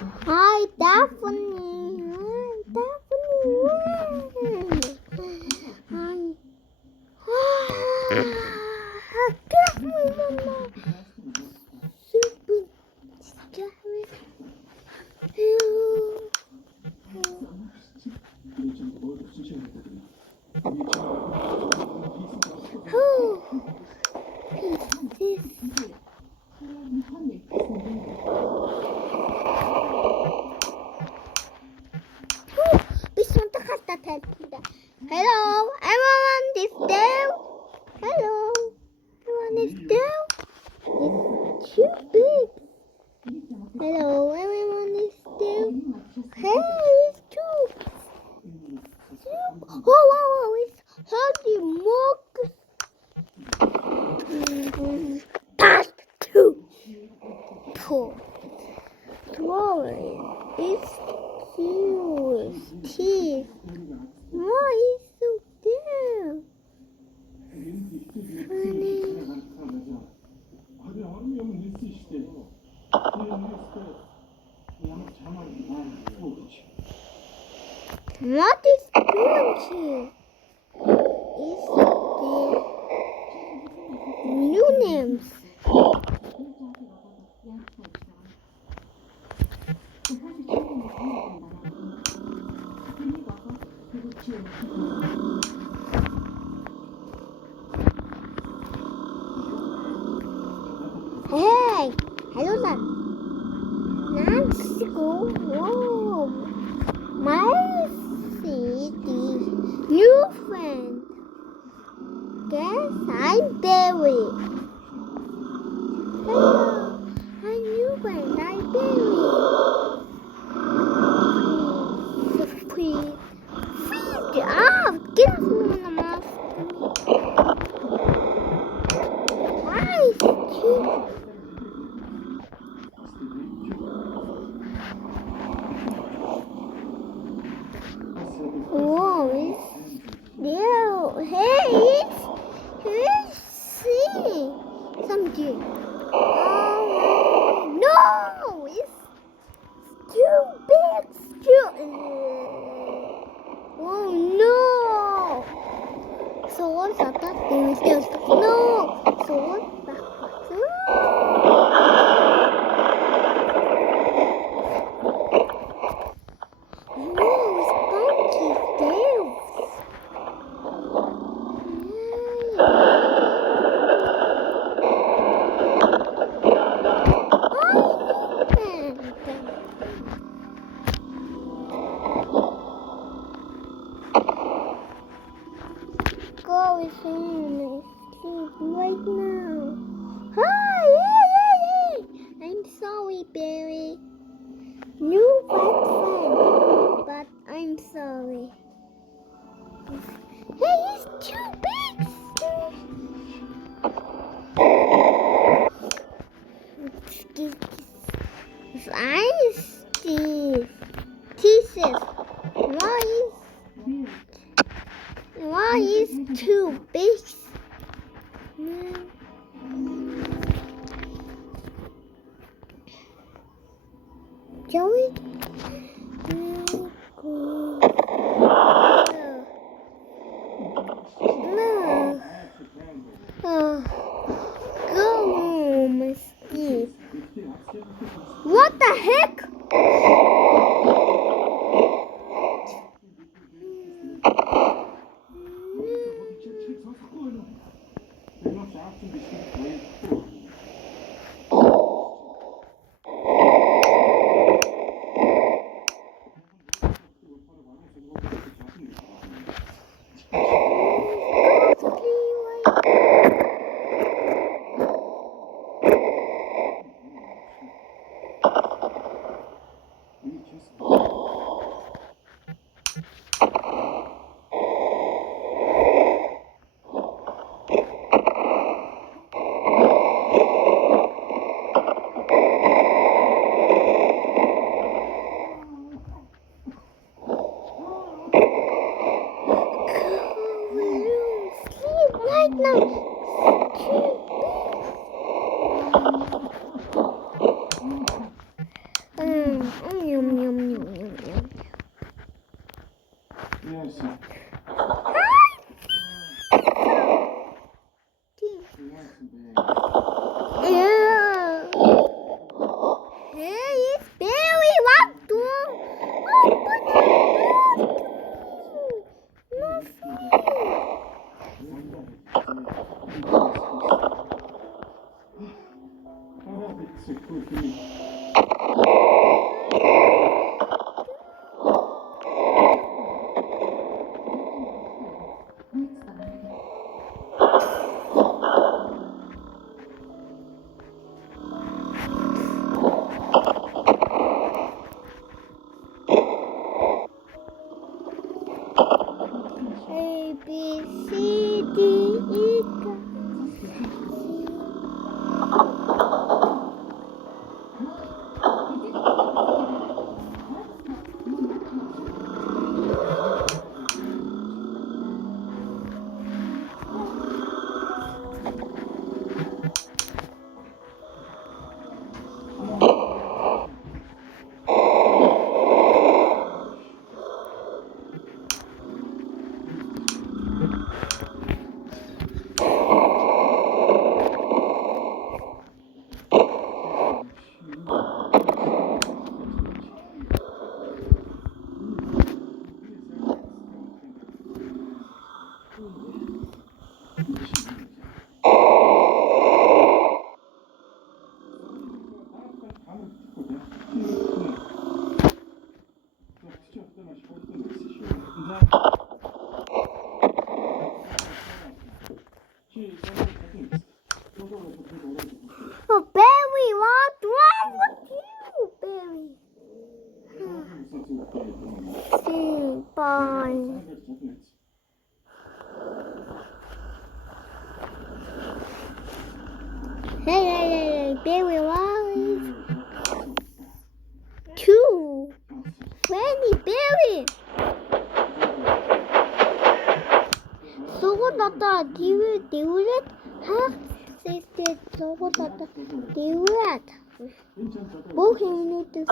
Hi, Daphne. Hi, Daphne, Mama. Super scary. Oh, this. Bisogna toccare testa. Hello, everyone is there. Hello, everyone is there. It's too big. Hello, everyone is there. Hey, it's too. Oh, wow, it's hardly mug. Past two. Four. Swallowing. It's huge. Teeth. Why is so there? Funny. What is going here? Is there new names? Hey, hello sir. Let's go. Whoa. My city. New friend. Guess I'm Barry. Hello. My new friend. I'm Barry. Please. Feed off. Get off me when I'm off. Why is it too? Whoa, it's there. Hey, it's see something. No, it's too big. Oh no. So what's that? There is just no. So what's that? No, it's Bunky Dale. Go with him. Sleep right now. Hi, hey. I'm sorry, Barry. New friend, but I'm sorry. Hey, he's too big. Eyes, Steve. Teeth. Why is too big? Joey? No. Go home, Steve. What the heck? Yes. Hey, it's Barry. What do? A, B, C, D, E, Oh, Barry, what's wrong with you, Barry? Bye. Hey, Barry, what is two? Randy, Barry. 저거 났다. 디우렛 학생들 저거 났다. 디우렛. 뭐 해야 돼?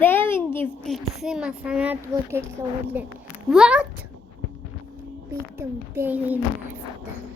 Very difficult sanatko tek What? Bitum very master.